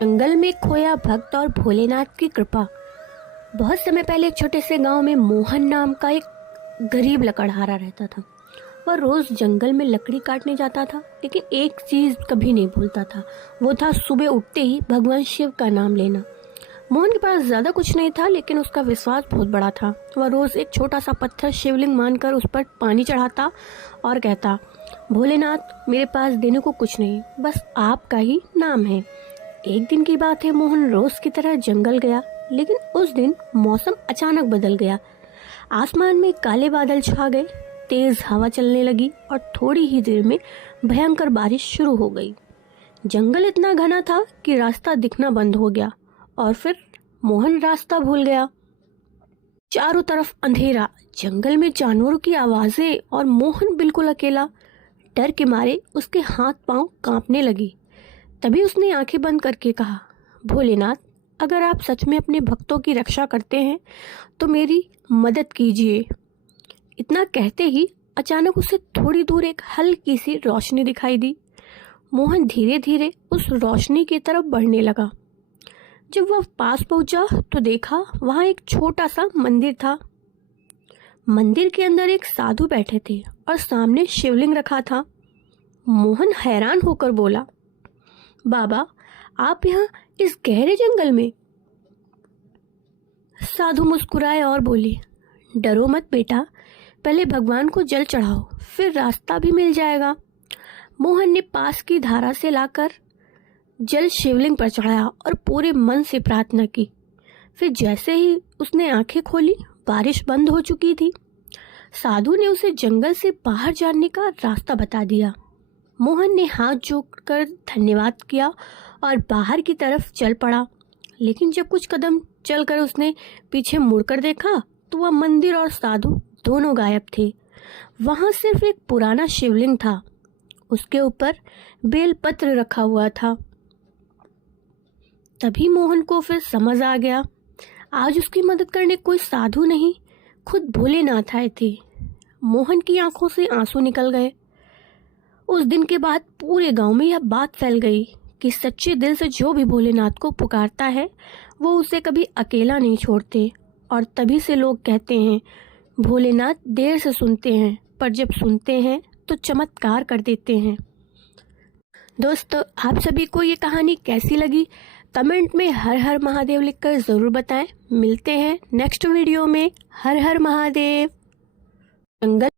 जंगल में खोया भक्त और भोलेनाथ की कृपा। बहुत समय पहले एक छोटे से गांव में मोहन नाम का एक गरीब लकड़हारा रहता था। वह रोज जंगल में लकड़ी काटने जाता था, लेकिन एक चीज कभी नहीं भूलता था। वो था सुबह उठते ही भगवान शिव का नाम लेना। मोहन के पास ज्यादा कुछ नहीं था, लेकिन उसका विश्वास बहुत बड़ा था। वह रोज एक छोटा सा पत्थर शिवलिंग मानकर उस पर पानी चढ़ाता और कहता, भोलेनाथ, मेरे पास देने को कुछ नहीं, बस आपका ही नाम है। एक दिन की बात है, मोहन रोज की तरह जंगल गया, लेकिन उस दिन मौसम अचानक बदल गया। आसमान में काले बादल छा गए, तेज हवा चलने लगी और थोड़ी ही देर में भयंकर बारिश शुरू हो गई। जंगल इतना घना था कि रास्ता दिखना बंद हो गया और फिर मोहन रास्ता भूल गया। चारों तरफ अंधेरा, जंगल में जानवरों की आवाजें और मोहन बिल्कुल अकेला। डर के मारे उसके हाथ पांव कांपने लगे। तभी उसने आंखें बंद करके कहा, भोलेनाथ, अगर आप सच में अपने भक्तों की रक्षा करते हैं तो मेरी मदद कीजिए। इतना कहते ही अचानक उसे थोड़ी दूर एक हल्की सी रोशनी दिखाई दी। मोहन धीरे धीरे उस रोशनी की तरफ बढ़ने लगा। जब वह पास पहुंचा तो देखा वहां एक छोटा सा मंदिर था। मंदिर के अंदर एक साधु बैठे थे और सामने शिवलिंग रखा था। मोहन हैरान होकर बोला, बाबा, आप यहाँ इस गहरे जंगल में? साधु मुस्कुराए और बोले, डरो मत बेटा, पहले भगवान को जल चढ़ाओ, फिर रास्ता भी मिल जाएगा। मोहन ने पास की धारा से लाकर जल शिवलिंग पर चढ़ाया और पूरे मन से प्रार्थना की। फिर जैसे ही उसने आंखें खोली, बारिश बंद हो चुकी थी। साधु ने उसे जंगल से बाहर जाने का रास्ता बता दिया। मोहन ने हाथ जोड़कर धन्यवाद किया और बाहर की तरफ चल पड़ा। लेकिन जब कुछ कदम चलकर उसने पीछे मुड़कर देखा तो वह मंदिर और साधु दोनों गायब थे। वहां सिर्फ एक पुराना शिवलिंग था। उसके ऊपर बेलपत्र रखा हुआ था। तभी मोहन को फिर समझ आ गया, आज उसकी मदद करने कोई साधु नहीं, खुद भोलेनाथ आए थे। मोहन की आंखों से आंसू निकल गए। उस दिन के बाद पूरे गांव में यह बात फैल गई कि सच्चे दिल से जो भी भोलेनाथ को पुकारता है वो उसे कभी अकेला नहीं छोड़ते। और तभी से लोग कहते हैं, भोलेनाथ देर से सुनते हैं, पर जब सुनते हैं तो चमत्कार कर देते हैं। दोस्तों, आप सभी को ये कहानी कैसी लगी? कमेंट में हर हर महादेव लिखकर ज़रूर बताएं। मिलते हैं नेक्स्ट वीडियो में। हर हर महादेव। जंगल